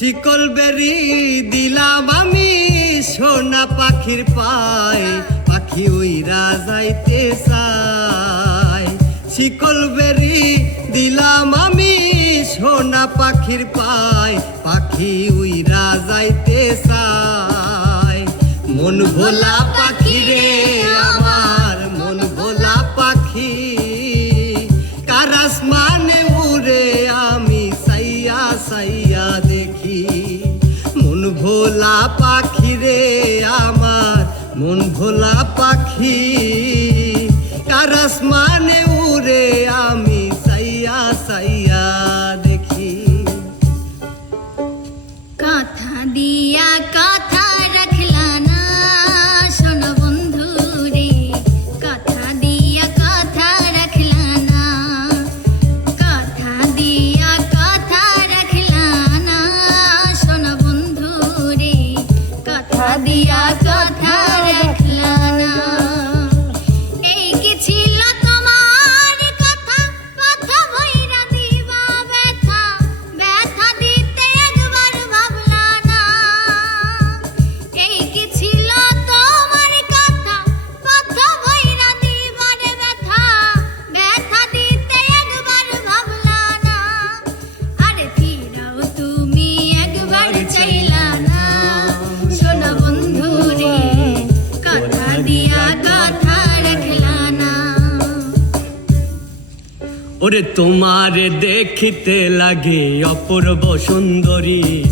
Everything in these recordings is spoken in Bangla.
শিকল বেরি দিলাম আমি সোনা পাখির পায়। পাখি উইরা যাইতে চায়। শিকল বেরি দিলাম আমি সোনা পাখির পায়। পাখি উইরা যাইতে চায়। মন ভোলা পাখি ভোলা পাখি কারাস মানে উড়ে আমি ওরে তোমার দেখিতে লাগে অপূর্ব সুন্দরী।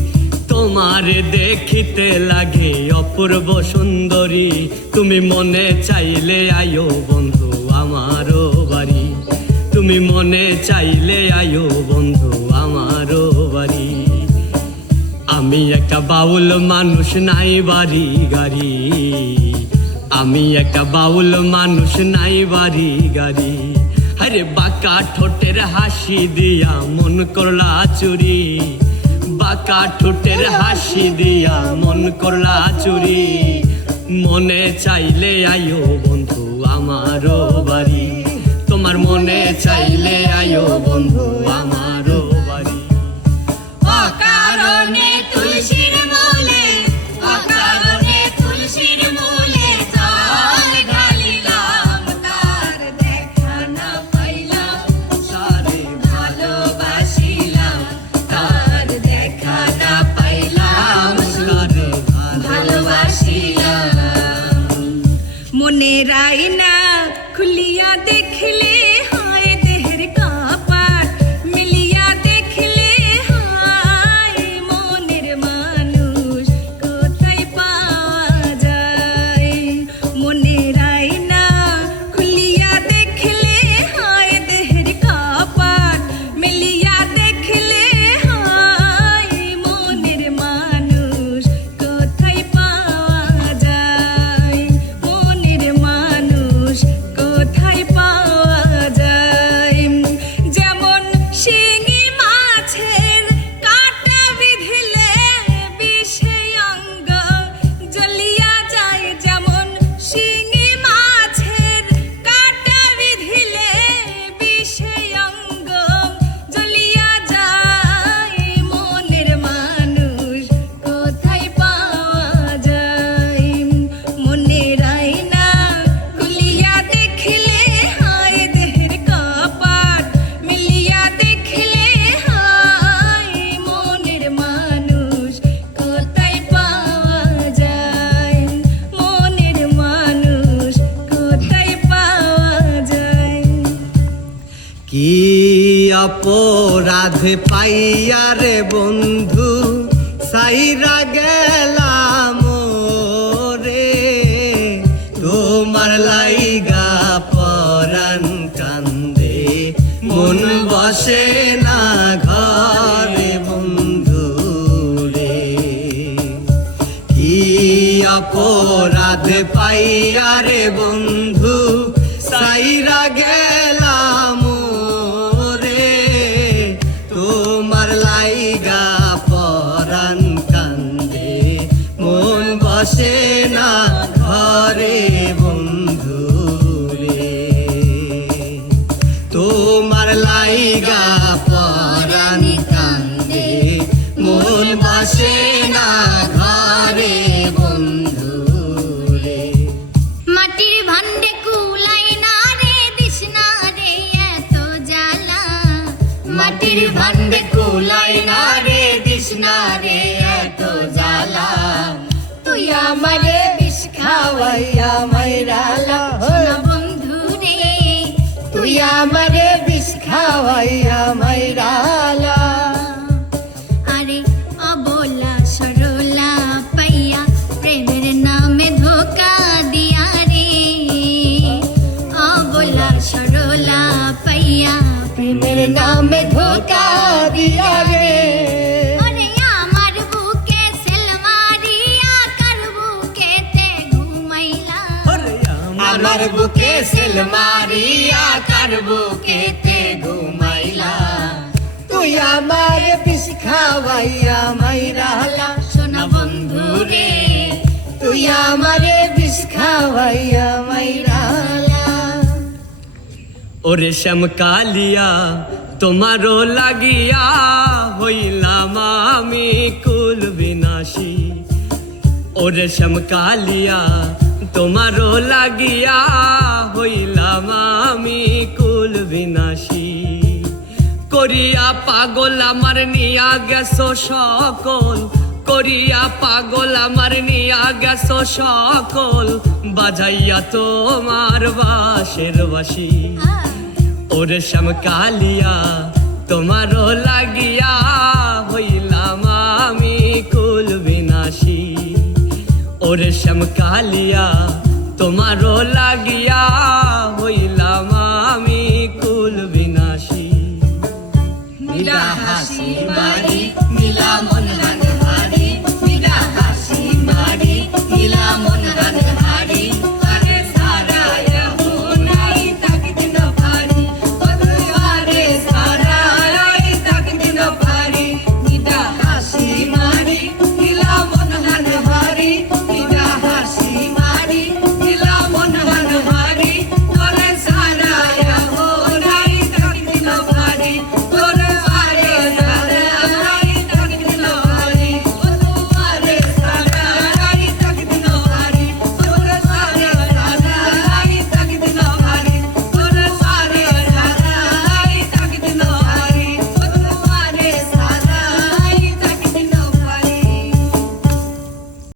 তোমার দেখিতে লাগে অপূর্ব সুন্দরী। তুমি মনে চাইলে আয়ো বন্ধু আমারও বাড়ি। তুমি মনে চাইলে আয়ো বন্ধু আমারও বাড়ি। আমি একটা বাউল মানুষ নাই বাড়ি গাড়ি। আমি একটা বাউল মানুষ নাই বাড়ি গাড়ি। আরে বাঁকা ঠোঁটের হাসি দিয়া মন করলা চুরি। বাঁকা ঠোঁটের হাসি দিয়া মন করলা চুরি। মনে চাইলে আয়ো বন্ধু আমারও বাড়ি। তোমার মনে চাইলে আয়ো বন্ধু আমারও মনে রাইনা খুলিয়া দেখলে অপরাধে পাইয়া রে বন্ধু, সাইরা গেলাম রে তোমার লাইগা পরাণ কান্দে, মন বসে না ঘরে বন্ধু রে। কি অপরাধ পাইয়া রে বন্ধু মাটির ভান্ডে কুলাই না রে দিশনা রে, এত জ্বালা। তুই আমারে বিষ খাওয়াইয়া মাইরালা বন্ধু রে, তুই আমারে বিষ খাওয়াইয়া মাইরালা আমার বুকে সেল মারিয়া কার বুকেতে ঘুমাইলা? তুই আমার বিষ খাওয়াইয়া মাইরালা সোনা বন্ধু রে তুই আমারে বিষ খাওয়াইয়া মাইরালা ওরে শ্যাম কালিয়া তোমারও লাগিয়া হইলাম আমি কুল বিনাশী। ওরে শ্যাম কালিয়া তোমারও লাগিয়া হইলাম আমি কুল বিনাশী। করিয়া পাগল আমার নিয়া গেছো সকল করিয়া পাগল আমার নিয়া গেছো সকল বাজাইয়া তোমার বাসের বাসি। ওরে শ্যাম কালিয়া তোমারও লাগিয়া ওরে শ্যাম কালিয়া তোমারও লাগিয়া